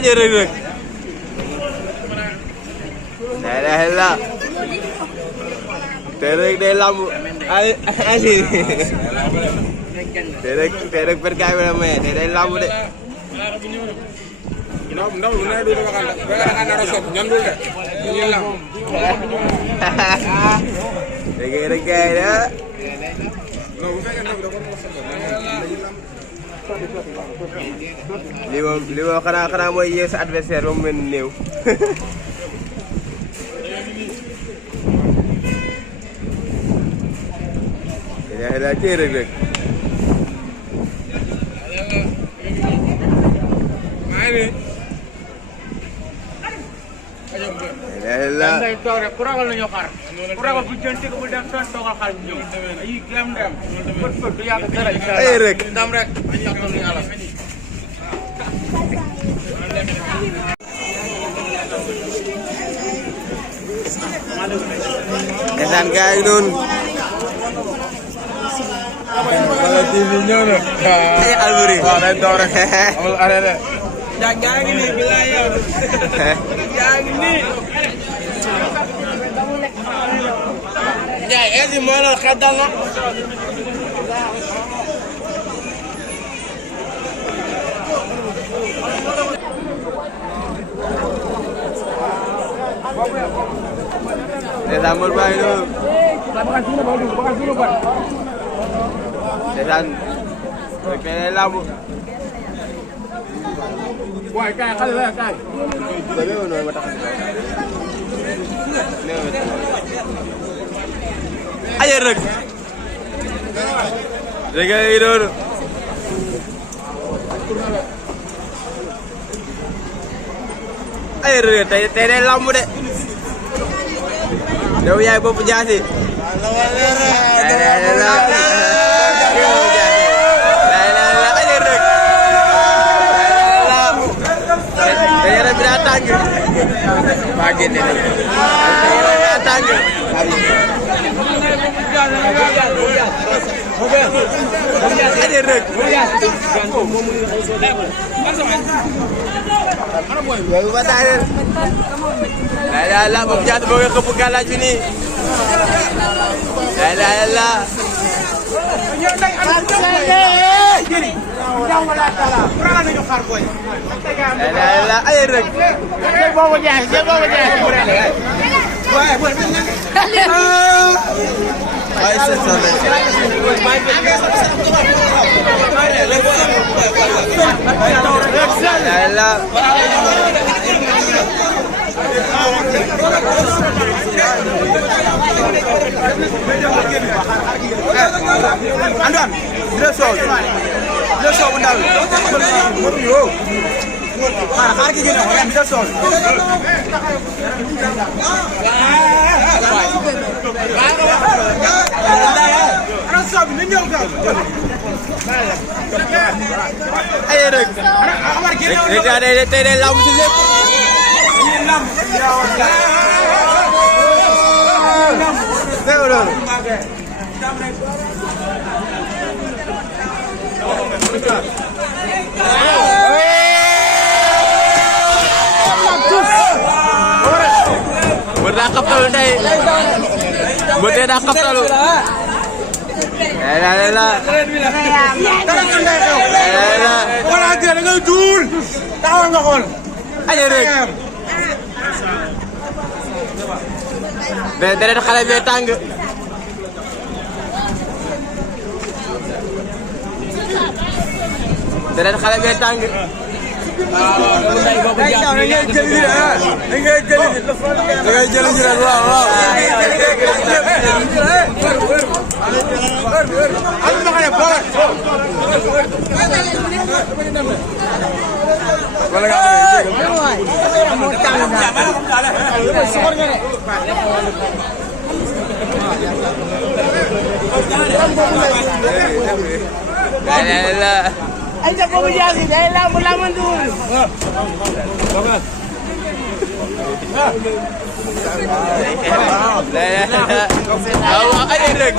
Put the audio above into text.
aja Reug Reug la te Reug day lamb ali te Reug perkay bi la maye te day lamb de ndaw lu ne du waxal ba nga na rosop ñandul de ñu lamb Reug gay da no bu fekkee ndaw da ko li moom xanaa mooy yee sa adversaire ba mu mel néew yaa daa cee Reug Reug la ngay toog rek ku ragal nañu xaar ku ragal bu jënti ko bu dem ton toogal xaar ñëw ay gem dem fët fët du yàgg dara ay rek ndam rek saxal ni ala ndeysaan gaay yi noonu wala TV ñëw na ay Alboury waaw day doon rek amul arrêté yaa ngi nii bi laa yow yaa ngi nii Ndiaye ezi moo la xel dal na ndeysaan mbër baa ngi noonu ndeysaan rek day lamb waay kaay xale la kaay ba léegi noonu ma tax ay Reug Reug yi noonu ay Reug tey day lamb de yow yaay bopp jaasi yaram bi daa tàng maa génne de yaram daa tàng aja Reug yow ba daaneel la bopp jaasi moo ngi xëpp gàllaaj bi nii la ay Reug ay andan dina soow bu ndaw xaar ki gëna wax dina soow ana soow ni ñew ga ay Reug tey day lamb ci lépp mbër daa xaptalu tey mbër tey daa xaptalu wala da ngay duul taxawal nga xool ay Reug mais deret xale bee tàng deret xale bee tàng ay ja ko jaasi day lamb lamandul ay Reug